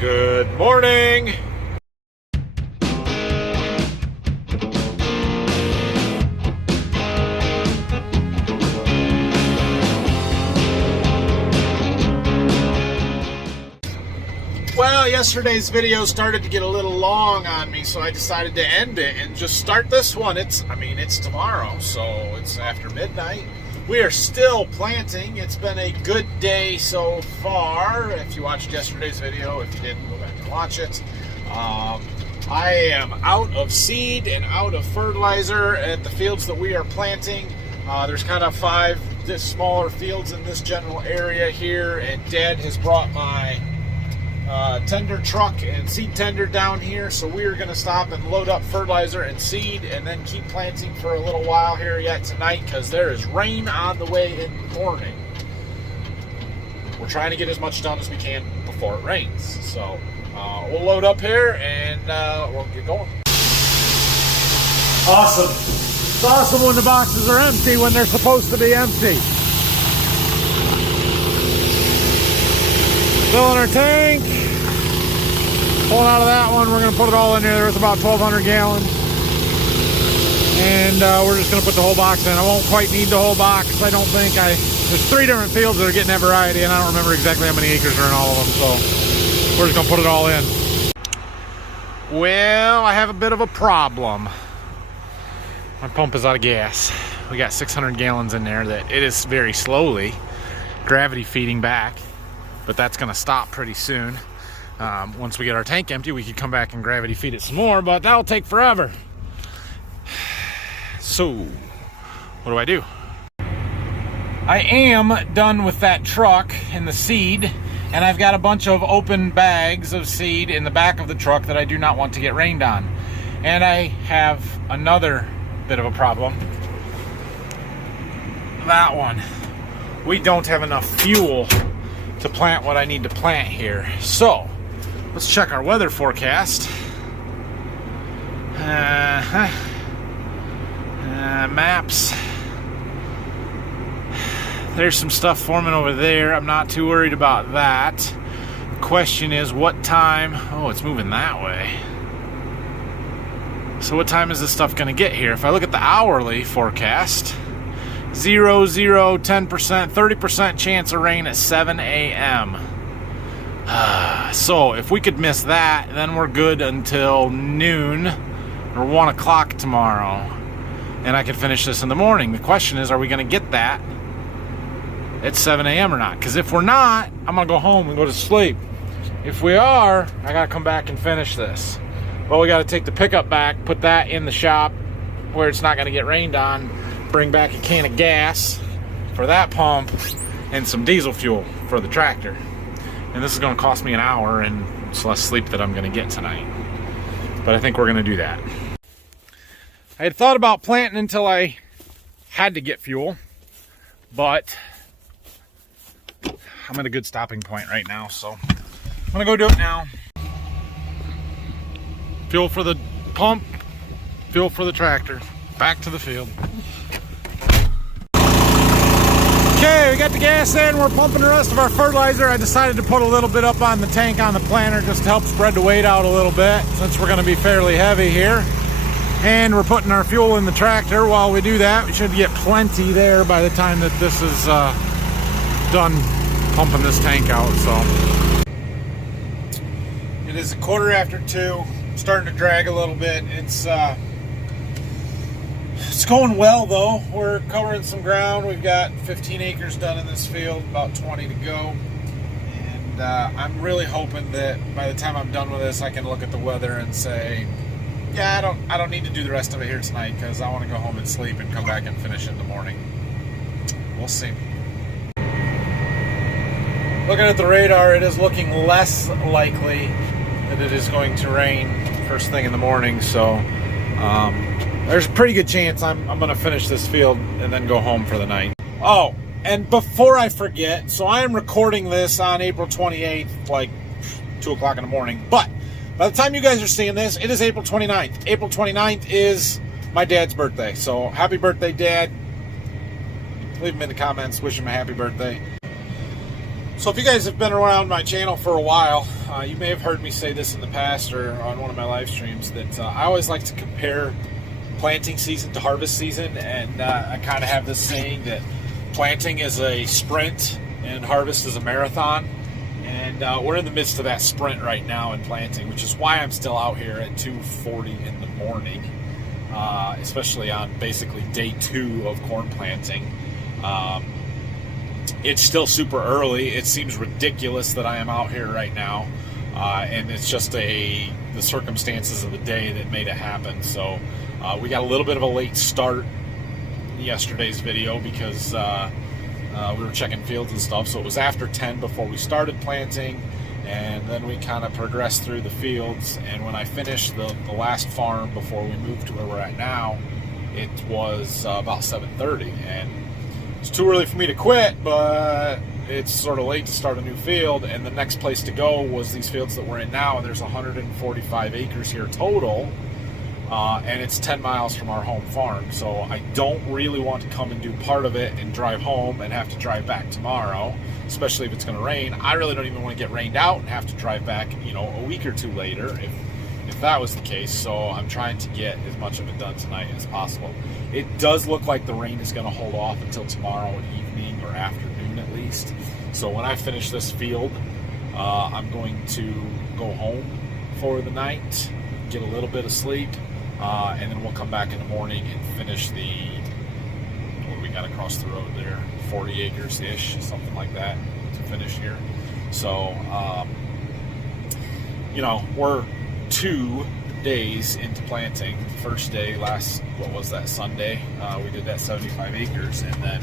Good morning. Well, yesterday's video started to get a little long on me, so I decided to end it and just start this one. It's tomorrow, so it's after midnight. We are still planting. It's been a good day so far. If you watched yesterday's video, if you didn't, go back and watch it. I am out of seed and out of fertilizer at the fields that we are planting. There's kind of 5 smaller fields in this general area here, and Dad has brought my tender truck and seed tender down here, so we are going to stop and load up fertilizer and seed and then keep planting for a little while here yet tonight, because there is rain on the way in the morning. We're trying to get as much done as we can before it rains, so we'll load up here and we'll get going. Awesome. It's awesome when the boxes are empty when they're supposed to be empty. Filling our tank. Pulling out of that one, we're going to put it all in there. There's about 1,200 gallons. And we're just going to put the whole box in. I won't quite need the whole box, I don't think. There's 3 different fields that are getting that variety, and I don't remember exactly how many acres are in all of them, so we're just going to put it all in. Well, I have a bit of a problem. My pump is out of gas. We got 600 gallons in there that it is very slowly gravity feeding back, but that's going to stop pretty soon. Once we get our tank empty, we could come back and gravity feed it some more, but that'll take forever. So, what do? I am done with that truck and the seed, and I've got a bunch of open bags of seed in the back of the truck that I do not want to get rained on. And I have another bit of a problem. That one. We don't have enough fuel to plant what I need to plant here. So, let's check our weather forecast. Maps. There's some stuff forming over there. I'm not too worried about that. The question is what time. Oh, it's moving that way. So what time is this stuff going to get here? If I look at the hourly forecast, 0, 0, 10%, 30% chance of rain at 7 a.m. So if we could miss that, then we're good until noon or 1 o'clock tomorrow, and I can finish this in the morning. The question is, are we going to get that at 7 a.m. or not? Because if we're not, I'm going to go home and go to sleep. If we are, I got to come back and finish this. Well, we got to take the pickup back, put that in the shop where it's not going to get rained on, bring back a can of gas for that pump, and some diesel fuel for the tractor. And this is going to cost me an hour, and it's less sleep that I'm going to get tonight. But I think we're going to do that. I had thought about planting until I had to get fuel, but I'm at a good stopping point right now, so I'm going to go do it now. Fuel for the pump, fuel for the tractor. Back to the field. Okay, we got the gas in. We're pumping the rest of our fertilizer. I decided to put a little bit up on the tank on the planter just to help spread the weight out a little bit, since we're going to be fairly heavy here. And we're putting our fuel in the tractor. While we do that, we should get plenty there by the time that this is done pumping this tank out. So it is 2:15. Starting to drag a little bit. It's going well though. We're covering some ground. We've got 15 acres done in this field, about 20 to go. And I'm really hoping that by the time I'm done with this, I can look at the weather and say, yeah, I don't need to do the rest of it here tonight, because I want to go home and sleep and come back and finish in the morning. We'll see. Looking at the radar, it is looking less likely that it is going to rain first thing in the morning, so there's a pretty good chance I'm going to finish this field and then go home for the night. Oh, and before I forget, so I am recording this on April 28th, like 2 o'clock in the morning, but by the time you guys are seeing this, it is April 29th. April 29th is my dad's birthday, so happy birthday, Dad. Leave him in the comments, wish him a happy birthday. So if you guys have been around my channel for a while, you may have heard me say this in the past or on one of my live streams, that I always like to compare planting season to harvest season, and I kind of have this saying that planting is a sprint and harvest is a marathon, and we're in the midst of that sprint right now in planting, which is why I'm still out here at 2:40 in the morning, especially on basically day 2 of corn planting. It's still super early. It seems ridiculous that I am out here right now, and it's just the circumstances of the day that made it happen. So we got a little bit of a late start in yesterday's video because we were checking fields and stuff, so it was after 10 before we started planting, and then we kind of progressed through the fields, and when I finished the last farm before we moved to where we're at now, it was about 7:30, and it's too early for me to quit, but it's sort of late to start a new field, and the next place to go was these fields that we're in now, and there's 145 acres here total, and it's 10 miles from our home farm, so I don't really want to come and do part of it and drive home and have to drive back tomorrow, especially if it's going to rain. I really don't even want to get rained out and have to drive back, you know, a week or two later if that was the case, so I'm trying to get as much of it done tonight as possible. It does look like the rain is going to hold off until tomorrow evening or afternoon at least, so when I finish this field, I'm going to go home for the night, get a little bit of sleep, and then we'll come back in the morning and finish what do we got across the road there, 40 acres-ish, something like that, to finish here. So, you know, we're 2 days into planting. First day, what was that, Sunday, we did that 75 acres, and then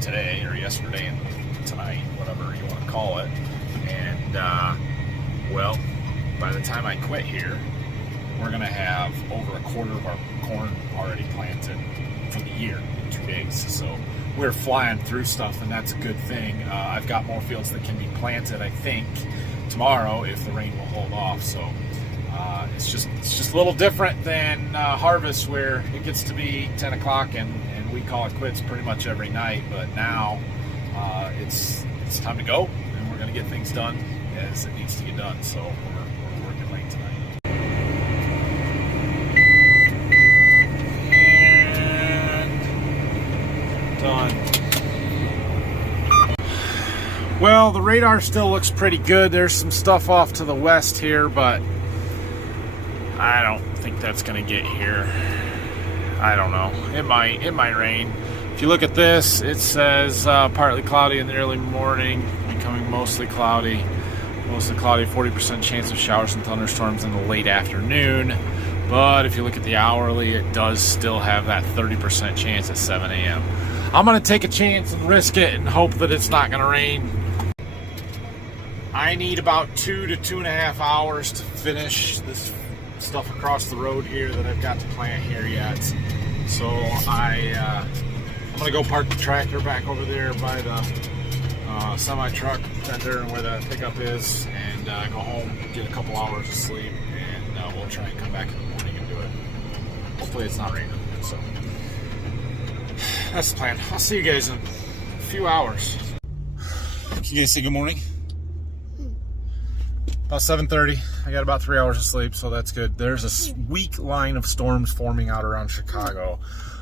today, or yesterday and tonight, whatever you want to call it, and, well, by the time I quit here, we're going to have over a quarter of our corn already planted for the year in 2 days. So we're flying through stuff, and that's a good thing. I've got more fields that can be planted, I think, tomorrow if the rain will hold off. So it's just a little different than harvest, where it gets to be 10 o'clock and we call it quits pretty much every night. But now it's time to go, and we're going to get things done as it needs to get done. So we're working late tonight. Done. Well, the radar still looks pretty good. There's some stuff off to the west here, but I don't think that's going to get here. I don't know. It might rain. If you look at this, it says partly cloudy in the early morning, becoming mostly cloudy. Mostly cloudy, 40% chance of showers and thunderstorms in the late afternoon. But if you look at the hourly, it does still have that 30% chance at 7 a.m. I'm going to take a chance and risk it and hope that it's not going to rain. I need about 2 to 2.5 hours to finish this stuff across the road here that I've got to plant here yet. So I'm going to go park the tractor back over there by the semi-truck fender and where the pickup is, and go home, get a couple hours of sleep, and we'll try and come back in the morning and do it. Hopefully it's not raining. So that's the plan. I'll see you guys in a few hours. Can you guys say good morning? About 7:30. I got about 3 hours of sleep, so that's good. There's a weak line of storms forming out around Chicago.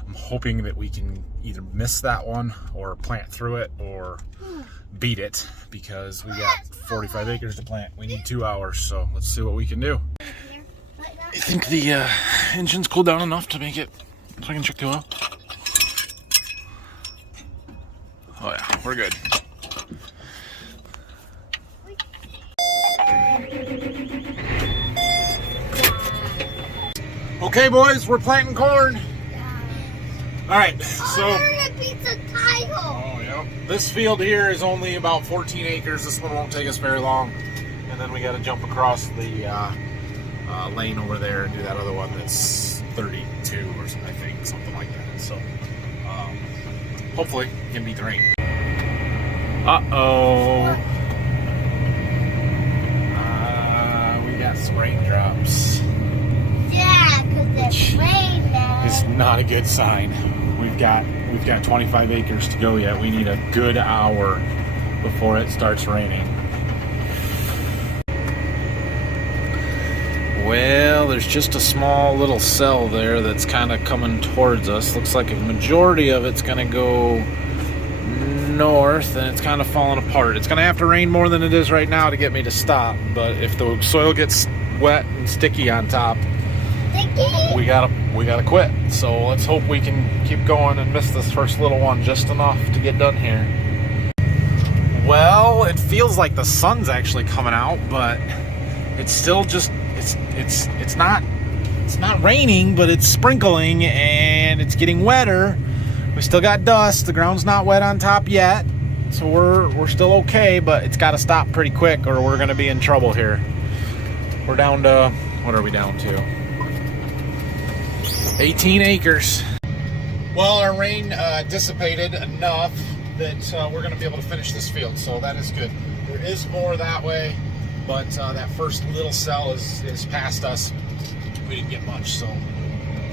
I'm hoping that we can either miss that one or plant through it or beat it, because we got 45 acres to plant. We need 2 hours, so let's see what we can do. You think the engine's cooled down enough to make it so I can check the oil? Oh yeah, we're good. Okay, boys, we're planting corn. All right, so. Oh, yeah. This field here is only about 14 acres. This one won't take us very long, and then we got to jump across the lane over there and do that other one that's 32 or something, I think, something like that. So, hopefully, it can beat the rain. Uh-oh. We got some raindrops. Yeah, because it's rain now. It's not a good sign. We've got 25 acres to go yet. We need a good hour before it starts raining. Well, there's just a small little cell there that's kind of coming towards us. Looks like a majority of it's going to go north, and it's kind of falling apart. It's going to have to rain more than it is right now to get me to stop, but if the soil gets wet and sticky on top, we gotta quit. So let's hope we can keep going and miss this first little one just enough to get done here. Well, it feels like the sun's actually coming out, but it's still just it's not raining, but it's sprinkling and it's getting wetter. We still got dust. The ground's not wet on top yet, so we're still okay, but it's got to stop pretty quick or we're going to be in trouble here. We're down to, what are we down to? 18 acres. Well, our rain dissipated enough that we're going to be able to finish this field, so that is good. There is more that way, but that first little cell is past us. We didn't get much, so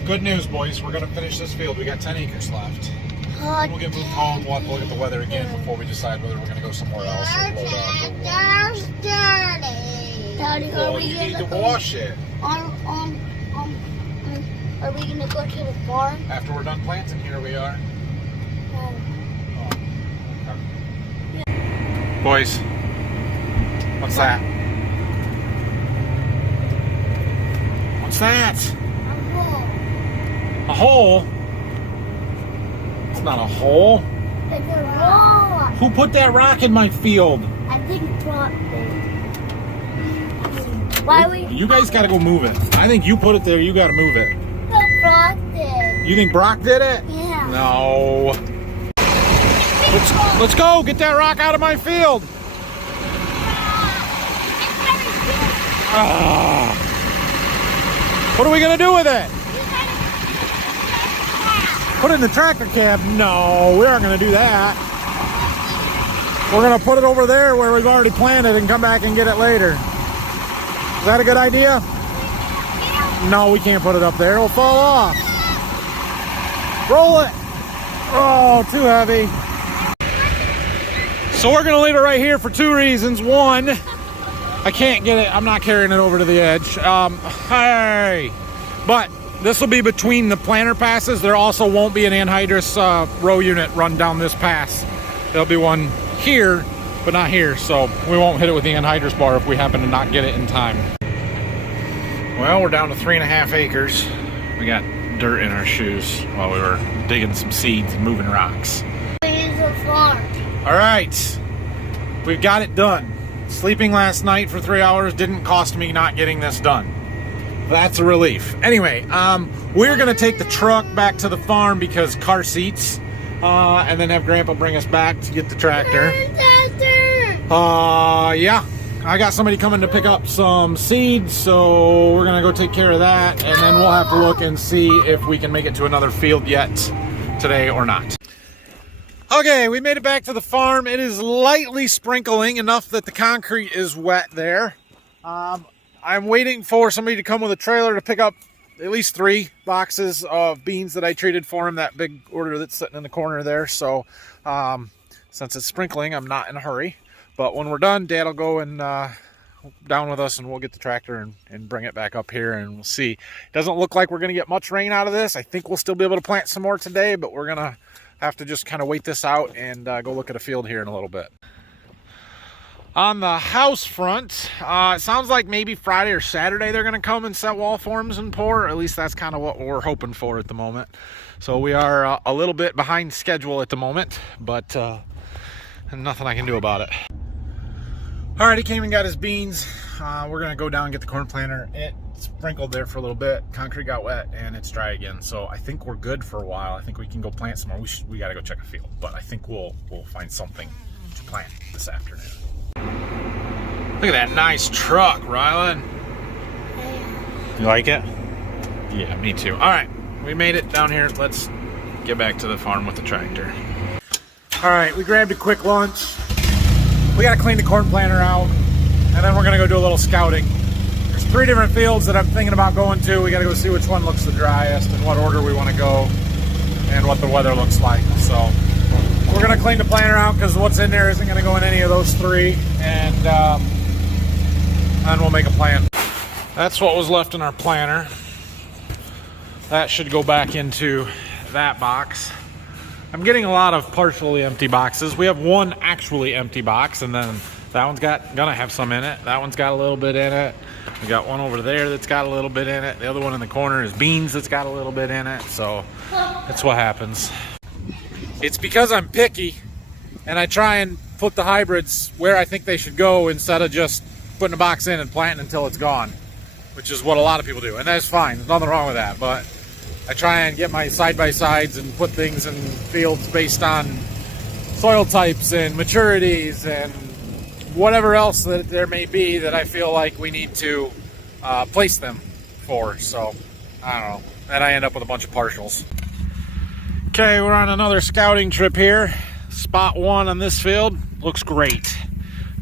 good news, boys. We're going to finish this field. We got 10 acres left. We'll get moved home. We'll have to look at the weather again before we decide whether we're going to go somewhere else or load up. Daddy, Well, you need to wash it. Are we going to go to the farm? After we're done planting, here we are. Boys, what's that? What's that? A hole? It's not a hole. It's a rock. Who put that rock in my field? I think Brock did. Why we? You guys gotta go move it. I think you put it there, you gotta move it. No, Brock did. You think Brock did it? Yeah. No. Let's go, get that rock out of my field. Ah. What are we gonna do with it? Put it in the tractor cab? No, we aren't gonna do that. We're gonna put it over there where we've already planted and come back and get it later. Is that a good idea? No, we can't put it up there. It'll fall off. Roll it. Oh, too heavy. So we're gonna leave it right here for two reasons. One, I can't get it. I'm not carrying it over to the edge. Hey, but this will be between the planter passes. There also won't be an anhydrous row unit run down this pass. There'll be one here, but not here. So we won't hit it with the anhydrous bar if we happen to not get it in time. Well, we're down to 3.5 acres. We got dirt in our shoes while we were digging some seeds and moving rocks. It's a farm. All right, we've got it done. Sleeping last night for 3 hours didn't cost me not getting this done. That's a relief. Anyway, we're gonna take the truck back to the farm because car seats, and then have Grandpa bring us back to get the tractor. Yeah, I got somebody coming to pick up some seeds, so we're gonna go take care of that, and then we'll have to look and see if we can make it to another field yet today or not. Okay, we made it back to the farm. It is lightly sprinkling, enough that the concrete is wet there. I'm waiting for somebody to come with a trailer to pick up at least 3 boxes of beans that I treated for him, that big order that's sitting in the corner there. So since it's sprinkling, I'm not in a hurry. But when we're done, Dad will go and down with us, and we'll get the tractor and bring it back up here, and we'll see. It doesn't look like we're going to get much rain out of this. I think we'll still be able to plant some more today, but we're going to have to just kind of wait this out and go look at a field here in a little bit. On the house front, it sounds like maybe Friday or Saturday they're going to come and set wall forms and pour. At least that's kind of what we're hoping for at the moment. So we are a little bit behind schedule at the moment, but nothing I can do about it. All right, he came and got his beans. We're going to go down and get the corn planter. It sprinkled there for a little bit. Concrete got wet and it's dry again. So I think we're good for a while. I think we can go plant some more. We got to go check a field, but I think we'll find something to plant this afternoon. Look at that nice truck, Rylan. You like it? Yeah, me too. All right, we made it down here. Let's get back to the farm with the tractor. All right, we grabbed a quick lunch. We got to clean the corn planter out, and then we're going to go do a little scouting. There's 3 different fields that I'm thinking about going to. We got to go see which one looks the driest and what order we want to go and what the weather looks like. So we're gonna clean the planter out because what's in there isn't gonna go in any of those three, and we'll make a plan. That's what was left in our planter. That should go back into that box. I'm getting a lot of partially empty boxes. We have one actually empty box, and then that one's gonna have some in it. That one's got a little bit in it. We got one over there that's got a little bit in it. The other one in the corner is beans that's got a little bit in it. So that's what happens. It's because I'm picky and I try and put the hybrids where I think they should go instead of just putting a box in and planting until it's gone, which is what a lot of people do. And that's fine, there's nothing wrong with that. But I try and get my side-by-sides and put things in fields based on soil types and maturities and whatever else that there may be that I feel like we need to place them for. So, I don't know. And I end up with a bunch of partials. Okay, we're on another scouting trip here. Spot one on this field looks great.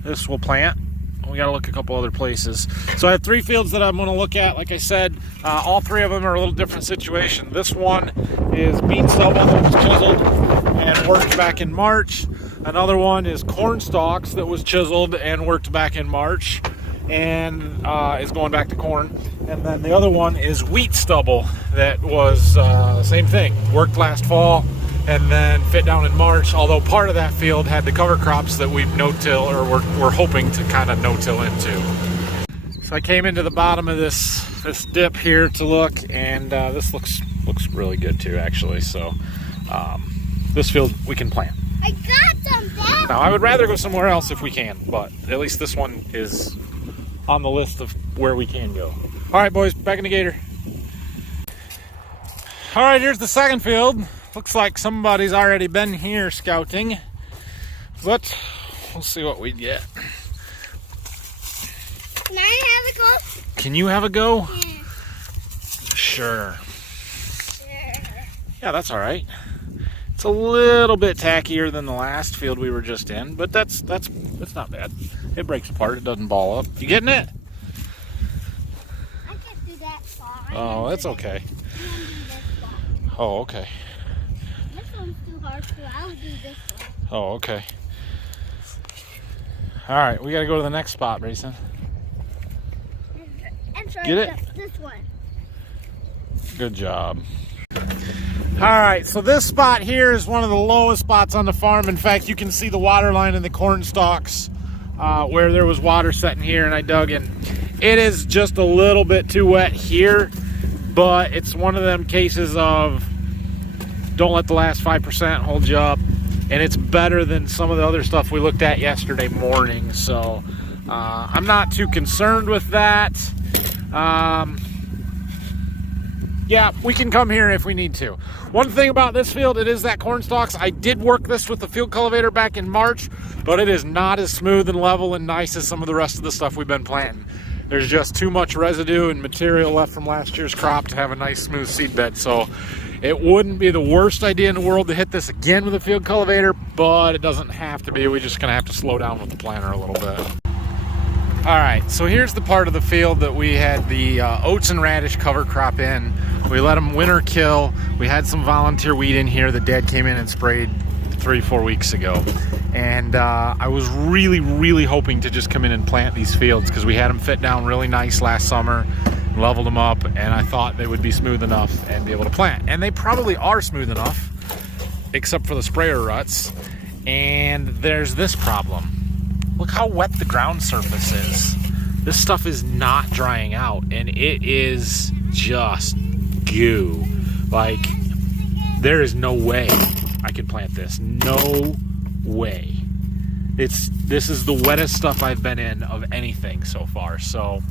This will plant. We got to look a couple other places. So I have 3 fields that I'm going to look at. Like I said, all 3 of them are a little different situation. This one is bean stubble that was chiseled and worked back in March. Another one is corn stalks that was chiseled and worked back in March and is going back to corn. And then the other one is wheat stubble that was same thing, worked last fall and then fit down in March, although part of that field had the cover crops that we no-till, or we're hoping to kind of no-till into. So I came into the bottom of this dip here to look, and this looks really good too, actually. So this field we can plant. I got some down. Now I would rather go somewhere else if we can, but at least this one is on the list of where we can go. All right, boys, back in the gator. All right, here's the second field. Looks like somebody's already been here scouting, but we'll see what we get. Can I have a go? Can you have a go? Yeah. Sure. Sure. Yeah, that's all right. It's a little bit tackier than the last field we were just in, but that's not bad. It breaks apart. It doesn't ball up. You getting it? I can't do that far. Oh, that's okay. Oh, okay. This one's too hard, so I'll do this one. Oh, okay. All right, we got to go to the next spot, Brayson. And try Get it? this one. Good job. All right, so this spot here is one of the lowest spots on the farm. In fact, you can see the water line in the corn stalks where there was water setting here, and I dug in. It is just a little bit too wet here, but it's one of them cases of don't let the last 5% hold you up, and it's better than some of the other stuff we looked at yesterday morning. So I'm not too concerned with that. Yeah, we can come here if we need to. One thing about this field, it is that corn stalks. I did work this with the field cultivator back in March, but it is not as smooth and level and nice as some of the rest of the stuff we've been planting. There's just too much residue and material left from last year's crop to have a nice smooth seed bed. So it wouldn't be the worst idea in the world to hit this again with a field cultivator, but it doesn't have to be. We're just gonna have to slow down with the planter a little bit. All right, so here's the part of the field that we had the oats and radish cover crop in. We let them winter kill. We had some volunteer weed in here that Dad came in and sprayed 3-4 weeks ago. And I was really hoping to just come in and plant these fields because we had them fit down really nice last summer, leveled them up, and I thought they would be smooth enough and be able to plant. And they probably are smooth enough, except for the sprayer ruts. And there's this problem. Look how wet the ground surface is. This stuff is not drying out, and it is just goo. Like, there is no way I can plant this. No way. This is the wettest stuff I've been in of anything so far. So,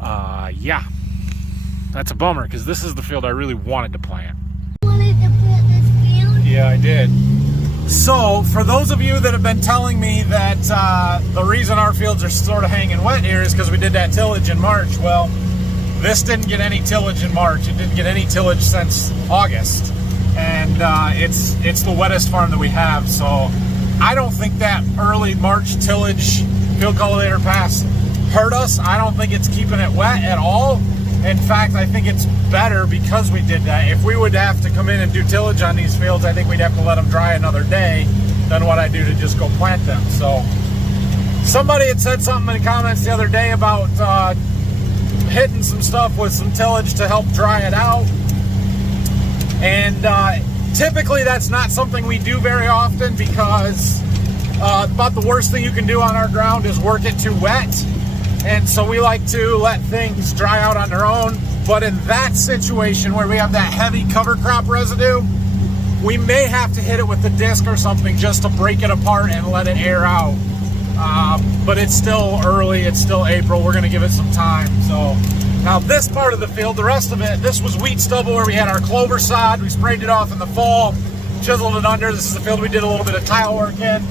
yeah, that's a bummer because this is the field I really wanted to plant. You wanted to plant this field? Yeah, I did. So, for those of you that have been telling me that the reason our fields are sort of hanging wet here is because we did that tillage in March, well, this didn't get any tillage in March. It didn't get any tillage since August. And it's the wettest farm that we have. So, I don't think that early March tillage field cultivator pass hurt us. I don't think it's keeping it wet at all. In fact, I think it's better because we did that. If we would have to come in and do tillage on these fields, I think we'd have to let them dry another day than what I do to just go plant them. So somebody had said something in the comments the other day about hitting some stuff with some tillage to help dry it out. And typically that's not something we do very often, because about the worst thing you can do on our ground is work it too wet. And so we like to let things dry out on their own. But in that situation where we have that heavy cover crop residue, we may have to hit it with the disc or something just to break it apart and let it air out. But it's still early, it's still April, we're gonna give it some time. So now this part of the field, the rest of it, this was wheat stubble where we had our clover sod. We sprayed it off in the fall, chiseled it under. This is the field we did a little bit of tile work in.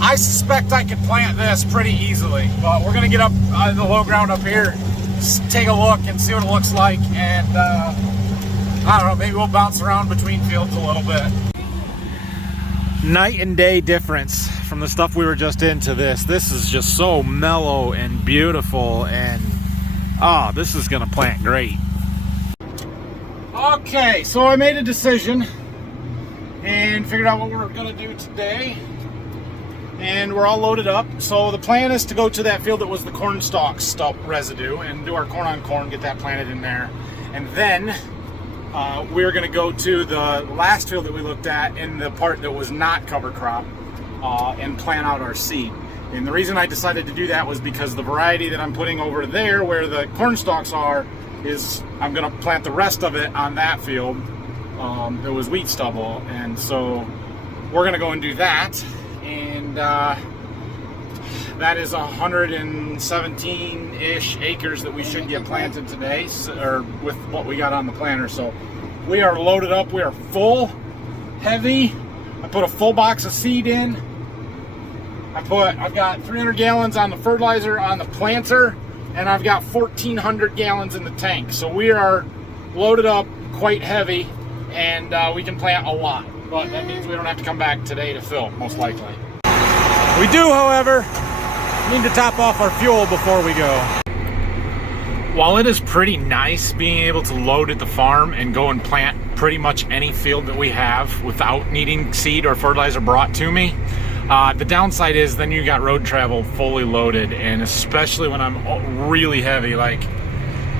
I suspect I could plant this pretty easily, but we're gonna get up in the low ground up here, just take a look and see what it looks like, and I don't know, maybe we'll bounce around between fields a little bit. Night and day difference from the stuff we were just into this. This is just so mellow and beautiful, and this is gonna plant great. Okay, so I made a decision and figured out what we're gonna do today. And we're all loaded up. So the plan is to go to that field that was the corn stalk stub residue and do our corn on corn, get that planted in there. And then we're gonna go to the last field that we looked at in the part that was not cover crop and plant out our seed. And the reason I decided to do that was because the variety that I'm putting over there where the corn stalks are is I'm gonna plant the rest of it on that field. There was wheat stubble, and so we're gonna go and do that. And that is 117-ish acres that we should get planted today, or with what we got on the planter. So we are loaded up, we are full, heavy. I put a full box of seed in. I've got 300 gallons on the fertilizer on the planter, and I've got 1,400 gallons in the tank. So we are loaded up quite heavy, and we can plant a lot. But that means we don't have to come back today to fill, most likely. We do, however, need to top off our fuel before we go. While it is pretty nice being able to load at the farm and go and plant pretty much any field that we have without needing seed or fertilizer brought to me, the downside is then you got road travel fully loaded, and especially when I'm really heavy, like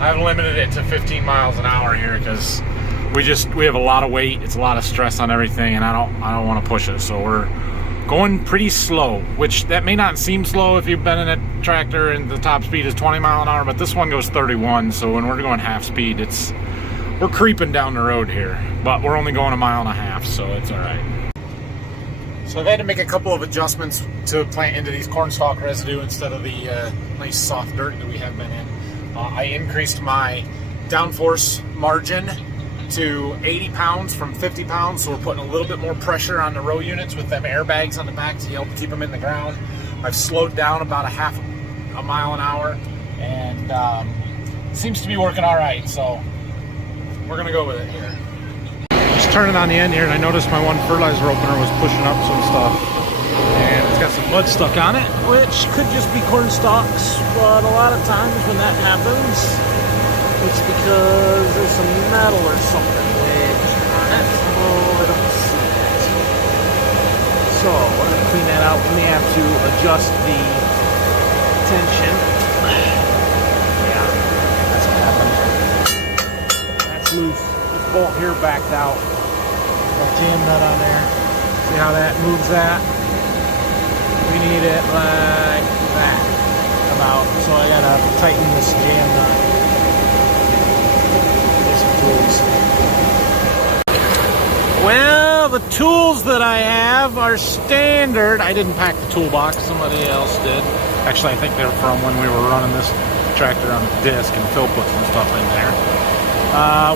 I've limited it to 15 miles an hour here because we have a lot of weight, it's a lot of stress on everything, and I don't want to push it. So we're going pretty slow, which that may not seem slow if you've been in a tractor and the top speed is 20 mile an hour, but this one goes 31. So when we're going half speed, we're creeping down the road here, but we're only going 1.5 miles, so it's all right. So I've had to make a couple of adjustments to plant into these corn stalk residue instead of the nice soft dirt that we have been in. I increased my downforce margin to 80 pounds from 50 pounds, so we're putting a little bit more pressure on the row units with them airbags on the back to help keep them in the ground. I've slowed down about 0.5 mile an hour, and it seems to be working all right, so we're gonna go with it here. Just turning on the end here, and I noticed my one fertilizer opener was pushing up some stuff, and it's got some mud stuck on it, which could just be corn stalks, but a lot of times when that happens, it's because there's some metal or something wedged on it. Oh, I don't see it. So we're going to clean that out. We may have to adjust the tension. Yeah, that's what happened. That's loose. This bolt here backed out. Got a jam nut on there. See how that moves that? We need it like that. About. So I got to tighten this jam nut. Well, the tools that I have are standard. I didn't pack the toolbox, somebody else did. Actually, I think they're from when we were running this tractor on the disc, and Phil put some stuff in there.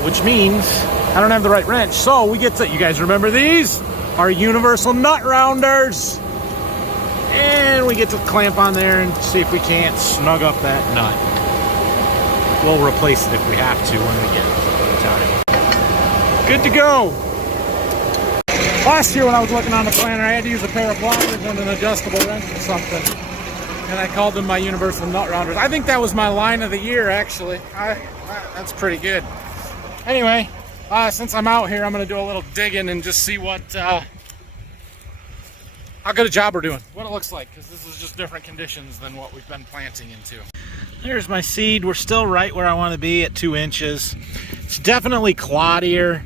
Which means I don't have the right wrench. So we get to, you guys remember these? Our universal nut rounders. And we get to clamp on there and see if we can't snug up that nut. We'll replace it if we have to when we get time. Good to go. Last year when I was looking on the planter, I had to use a pair of pliers and an adjustable wrench or something. And I called them my universal nut rounders. I think that was my line of the year, actually. That's pretty good. Anyway, since I'm out here, I'm going to do a little digging and just see what, how good a job we're doing, what it looks like, because this is just different conditions than what we've been planting into. There's my seed. We're still right where I want to be at 2 inches. It's definitely cloddier.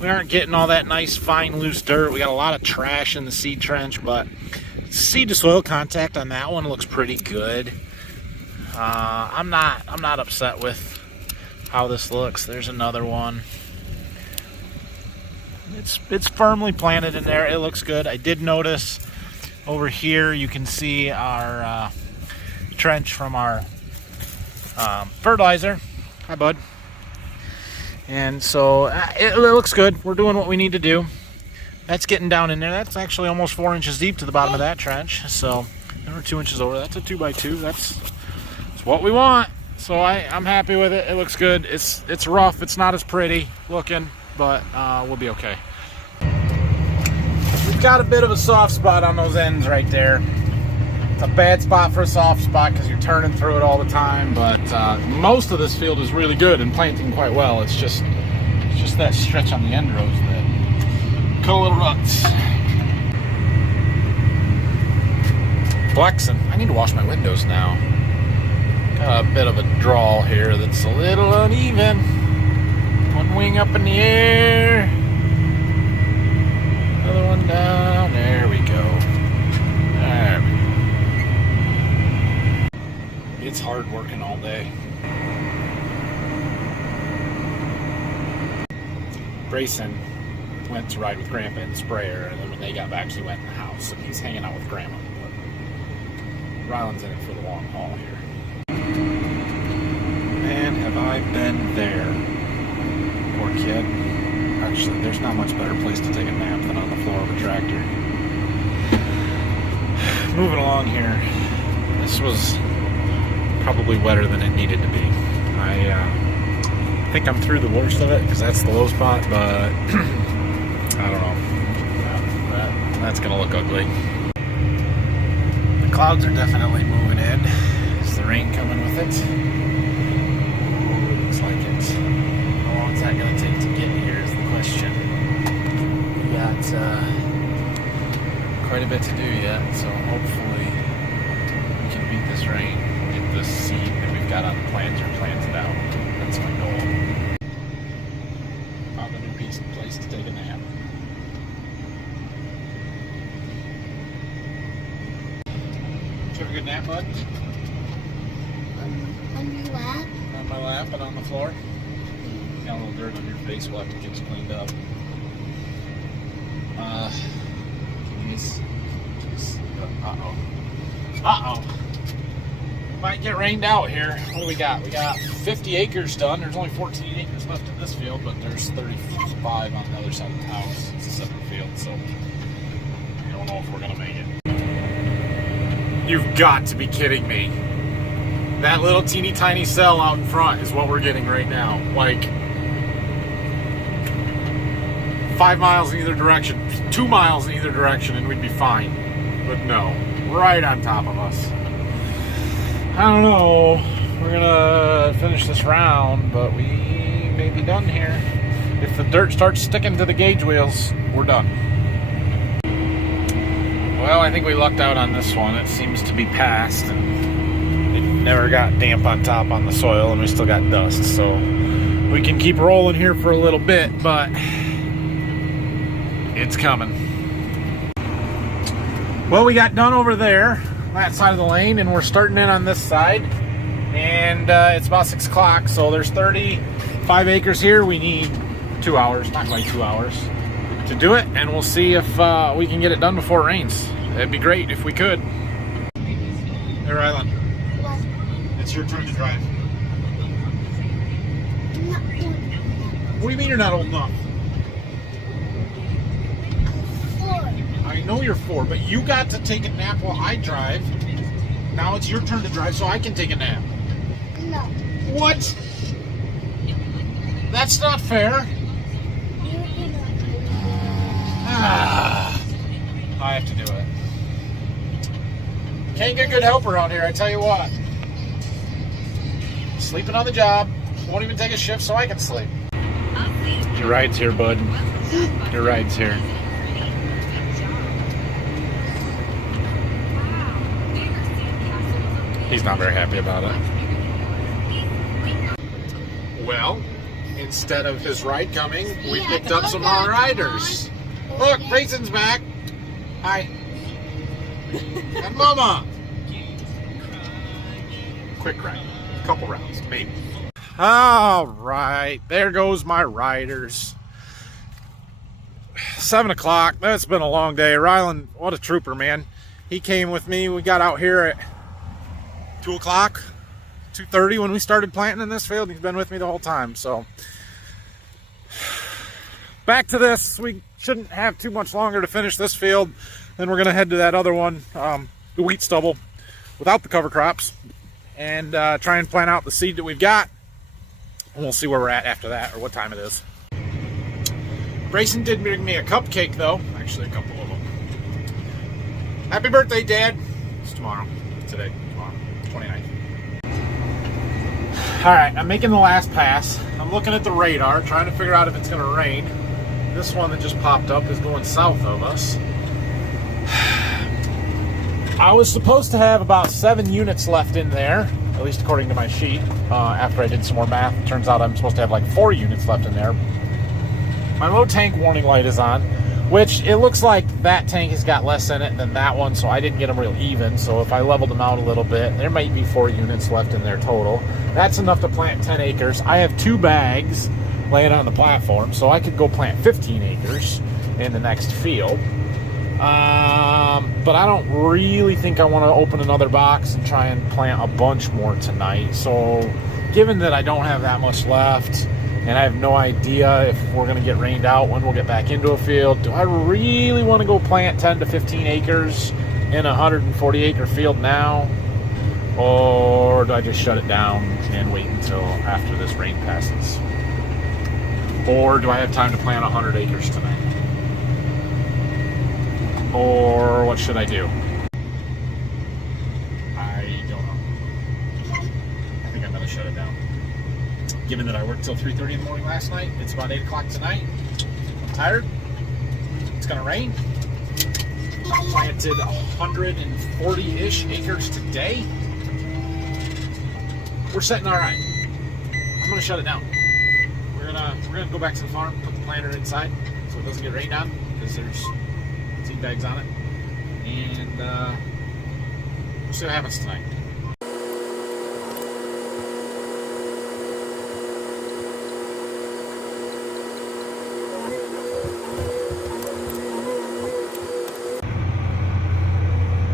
We aren't getting all that nice, fine, loose dirt. We got a lot of trash in the seed trench, but seed to soil contact on that one looks pretty good. I'm not upset with how this looks. There's another one. It's firmly planted in there. It looks good. I did notice over here you can see our trench from our fertilizer. Hi, bud. And so it looks good. We're doing what we need to do. That's getting down in there. That's actually almost 4 inches deep to the bottom of that trench. So we're 2 inches over. That's a 2x2. That's what we want. So I'm happy with it. It looks good. It's rough. It's not as pretty looking, but we'll be okay. We've got a bit of a soft spot on those ends right there. It's a bad spot for a soft spot because you're turning through it all the time, but most of this field is really good and planting quite well. It's just that stretch on the end rows that cut a little ruts. Flexing. I need to wash my windows now. Got a bit of a drawl here that's a little uneven. One wing up in the air. Another one down. There we go. There we go. It's hard working all day. Grayson went to ride with Grandpa in the sprayer, and then when they got back, she went in the house, and he's hanging out with Grandma. But Ryland's in it for the long haul here. Man, have I been there. Poor kid. Actually, there's not much better place to take a nap than on the floor of a tractor. Moving along here. This was probably wetter than it needed to be. I think I'm through the worst of it because that's the low spot, but I don't know. That's gonna look ugly. The clouds are definitely moving in. Is the rain coming with it? Looks like it. How long is that gonna take to get here is the question. We got quite a bit to do yet, so hopefully we can beat this rain, get this seed that we've got on the planter planted out. That's my goal. Found a new decent place to take a nap. Did you have a good nap, bud? On your lap? On my lap and on the floor? Got a little dirt on your face. We'll have to get you cleaned up. Uh-oh. Might get rained out here. What do we got? We got 50 acres done. There's only 14 acres left in this field, but there's 35 on the other side of the house. It's a separate field, so I don't know if we're gonna make it. You've got to be kidding me. That little teeny tiny cell out in front is what we're getting right now. Like 5 miles in either direction, 2 miles in either direction, and we'd be fine. But no, right on top of us. I don't know. We're gonna finish this round, but we may be done here. If the dirt starts sticking to the gauge wheels, we're done. Well, I think we lucked out on this one. It seems to be past, and it never got damp on top on the soil, and we still got dust. So we can keep rolling here for a little bit, but it's coming. Well, we got done over there, that side of the lane, and we're starting in on this side. And it's about 6 o'clock, so there's 35 acres here. We need 2 hours, not quite 2 hours, to do it, and we'll see if we can get it done before it rains. It'd be great if we could. Hey, Ryland. What? It's your turn to drive. No. What do you mean you're not old enough? 4. I know you're 4, but you got to take a nap while I drive. Now it's your turn to drive so I can take a nap. No. What? That's not fair. I have to do it. Can't get good help around here, I tell you what. Sleeping on the job. Won't even take a shift so I can sleep. Your ride's here, bud. Your ride's here. He's not very happy about it. Well, instead of his ride coming, we picked up some more riders. Look, Grayson's back. Hi. And Mama. Quick ride. Couple rounds, maybe. All right, there goes my riders. 7 o'clock. That's been a long day. Rylan, what a trooper, man. He came with me. We got out here at 2 o'clock, 2:30 when we started planting in this field. He's been with me the whole time. So back to this. We shouldn't have too much longer to finish this field. Then we're going to head to that other one, the wheat stubble, without the cover crops, and try and plant out the seed that we've got. And we'll see where we're at after that, or what time it is. Grayson did bring me a cupcake, though. Actually, a couple of them. Happy birthday, Dad. It's tomorrow. Today. Tomorrow. 29th. Alright, I'm making the last pass. I'm looking at the radar, trying to figure out if it's going to rain. This one that just popped up is going south of us. I was supposed to have about 7 units left in there, at least according to my sheet. After I did some more math, it turns out I'm supposed to have like 4 units left in there. My low tank warning light is on, which it looks like that tank has got less in it than that one, so I didn't get them real even. So if I leveled them out a little bit, there might be 4 units left in there total. That's enough to plant 10 acres. I have 2 bags laying on the platform, so I could go plant 15 acres in the next field. But I don't really think I want to open another box and try and plant a bunch more tonight. So given that I don't have that much left, and I have no idea if we're going to get rained out when we'll get back into a field, do I really want to go plant 10 to 15 acres in a 140 acre field now? Or do I just shut it down and wait until after this rain passes? Or do I have time to plant 100 acres tonight? Or what should I do? I don't know. I think I'm going to shut it down. Given that I worked till 3:30 in the morning last night, it's about 8 o'clock tonight. I'm tired. It's going to rain. I planted 140-ish acres today. We're setting all right. I'm going to shut it down. We're gonna go back to the farm, put the planter inside so it doesn't get rained on, because there's seed bags on it, and we'll see what happens tonight.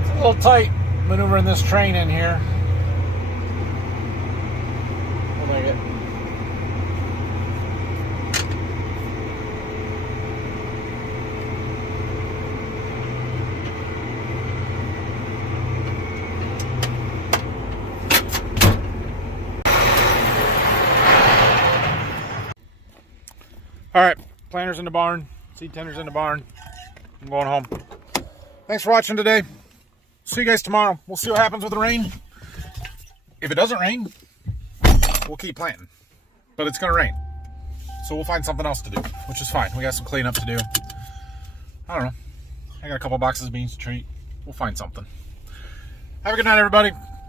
It's a little tight maneuvering this train in here. We'll make it. All right, planters in the barn, seed tenders in the barn. I'm going home. Thanks for watching today. See you guys tomorrow. We'll see what happens with the rain. If it doesn't rain, we'll keep planting. But it's going to rain. So we'll find something else to do, which is fine. We got some cleanup to do. I don't know. I got a couple boxes of beans to treat. We'll find something. Have a good night, everybody.